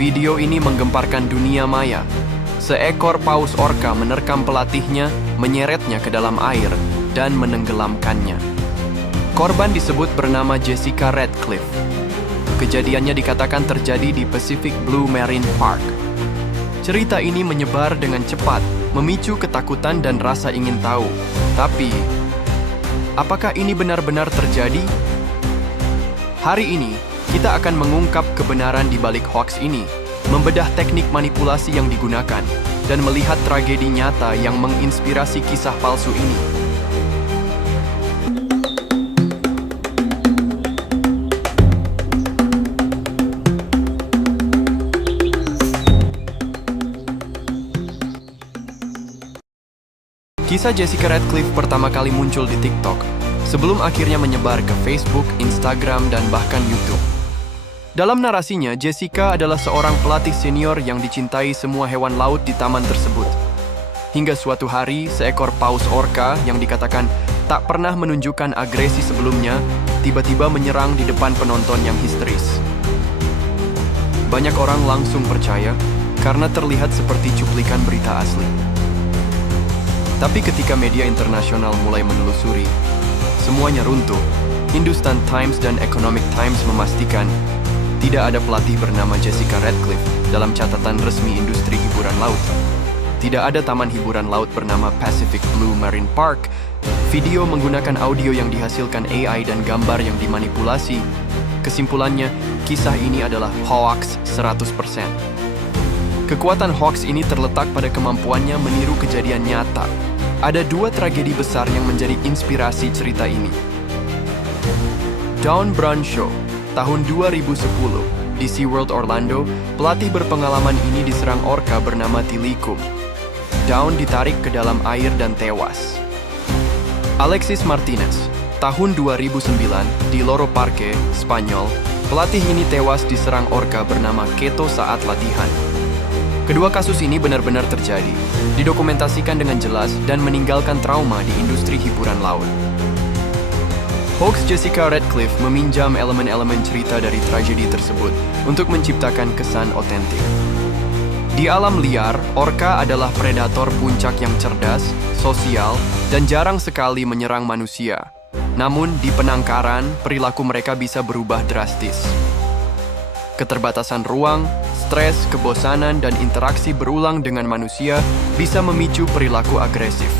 Video ini menggemparkan dunia maya. Seekor paus orca menerkam pelatihnya, menyeretnya ke dalam air, dan menenggelamkannya. Korban disebut bernama Jessica Ratcliffe. Kejadiannya dikatakan terjadi di Pacific Blue Marine Park. Cerita ini menyebar dengan cepat, memicu ketakutan dan rasa ingin tahu. Tapi, apakah ini benar-benar terjadi? Hari ini, kita akan mengungkap kebenaran di balik hoaks ini, membedah teknik manipulasi yang digunakan, dan melihat tragedi nyata yang menginspirasi kisah palsu ini. Kisah Jessica Ratcliffe pertama kali muncul di TikTok, sebelum akhirnya menyebar ke Facebook, Instagram, dan bahkan YouTube. Dalam narasinya, Jessica adalah seorang pelatih senior yang dicintai semua hewan laut di taman tersebut. Hingga suatu hari, seekor paus orca yang dikatakan tak pernah menunjukkan agresi sebelumnya, tiba-tiba menyerang di depan penonton yang histeris. Banyak orang langsung percaya karena terlihat seperti cuplikan berita asli. Tapi ketika media internasional mulai menelusuri, semuanya runtuh. Hindustan Times dan Economic Times memastikan tidak ada pelatih bernama Jessica Ratcliffe dalam catatan resmi industri hiburan laut. Tidak ada taman hiburan laut bernama Pacific Blue Marine Park. Video menggunakan audio yang dihasilkan AI dan gambar yang dimanipulasi. Kesimpulannya, kisah ini adalah hoax 100%. Kekuatan hoax ini terletak pada kemampuannya meniru kejadian nyata. Ada dua tragedi besar yang menjadi inspirasi cerita ini. Dawn Brand Show, tahun 2010, di SeaWorld Orlando, pelatih berpengalaman ini diserang orca bernama Tilikum. Dawn ditarik ke dalam air dan tewas. Alexis Martinez, tahun 2009, di Loro Parque, Spanyol, pelatih ini tewas diserang orca bernama Keto saat latihan. Kedua kasus ini benar-benar terjadi, didokumentasikan dengan jelas dan meninggalkan trauma di industri hiburan laut. Hoax Jessica Ratcliffe meminjam elemen-elemen cerita dari tragedi tersebut untuk menciptakan kesan otentik. Di alam liar, orca adalah predator puncak yang cerdas, sosial, dan jarang sekali menyerang manusia. Namun, di penangkaran, perilaku mereka bisa berubah drastis. Keterbatasan ruang, stres, kebosanan, dan interaksi berulang dengan manusia bisa memicu perilaku agresif.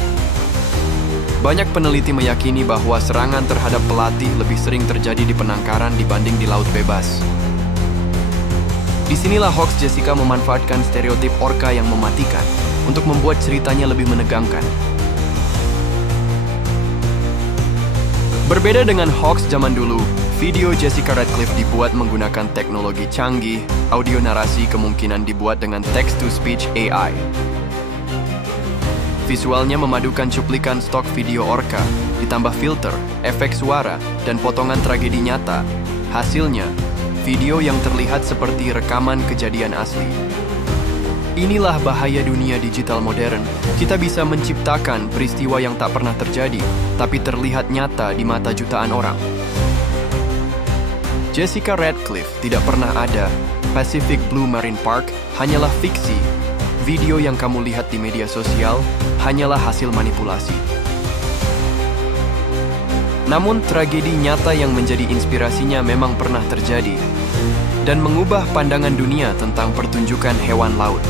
Banyak peneliti meyakini bahwa serangan terhadap pelatih lebih sering terjadi di penangkaran dibanding di laut bebas. Disinilah hoax Jessica memanfaatkan stereotip orca yang mematikan untuk membuat ceritanya lebih menegangkan. Berbeda dengan hoax zaman dulu, video Jessica Ratcliffe dibuat menggunakan teknologi canggih, audio narasi kemungkinan dibuat dengan text-to-speech AI. Visualnya memadukan cuplikan stok video orca, ditambah filter, efek suara, dan potongan tragedi nyata. Hasilnya, video yang terlihat seperti rekaman kejadian asli. Inilah bahaya dunia digital modern. Kita bisa menciptakan peristiwa yang tak pernah terjadi, tapi terlihat nyata di mata jutaan orang. Jessica Ratcliffe tidak pernah ada. Pacific Blue Marine Park hanyalah fiksi. Video yang kamu lihat di media sosial hanyalah hasil manipulasi. Namun tragedi nyata yang menjadi inspirasinya memang pernah terjadi dan mengubah pandangan dunia tentang pertunjukan hewan laut.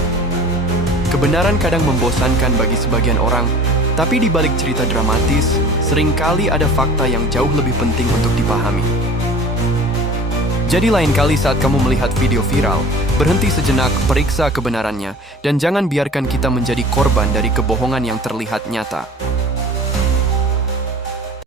Kebenaran kadang membosankan bagi sebagian orang, tapi di balik cerita dramatis, seringkali ada fakta yang jauh lebih penting untuk dipahami. Jadi lain kali saat kamu melihat video viral, berhenti sejenak, periksa kebenarannya, dan jangan biarkan kita menjadi korban dari kebohongan yang terlihat nyata.